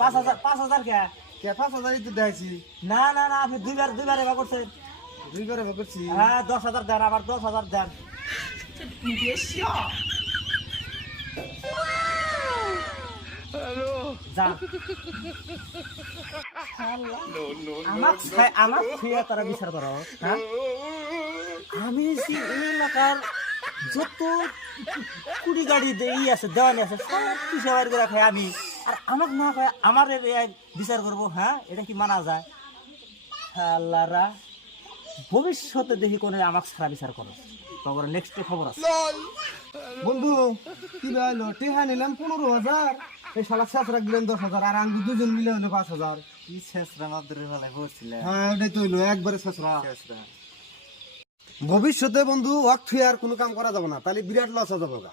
5,000 কে? কে 5,000 তো দেখাইছি। না না না, আপনি দুইবার এবার করছেন। দুইবারে ভাগ করছি। হ্যাঁ 10,000 দেন, আবার 10,000 দেন। যান। আমার ফিরে তারা বিচার করো, হ্যাঁ? আমি যে এই এলাকার যত কুড়ি গাড়ি আছে দেওয়ানি আছে সব কিছু বাইর করে খাই আমি, আর আমাকে না খায় আমার বিচার করবো, হ্যাঁ? এটা কি মানা যায়? আল্লাহরা ভবিষ্যতে দেখি কোনে আমাকে সারা বিচার করো, তখন নেক্সট খবর আছে। বন্ধু কি হলো, টেহা নিলাম 15,000, এই শালা শেষরা দিলেন 10,000, আর আমি দুজন মিলে হলো 5,000। কি শেষ রাঙাদের বেলায় বলছিলেন? হ্যাঁ ওটাই তো হইলো, একবারে শেষরা। ভবিষ্যতে বন্ধু ওয়াক থুই আর কোনো কাম করা যাবে না, তাহলে বিরাট লস হয়ে যাবে গা।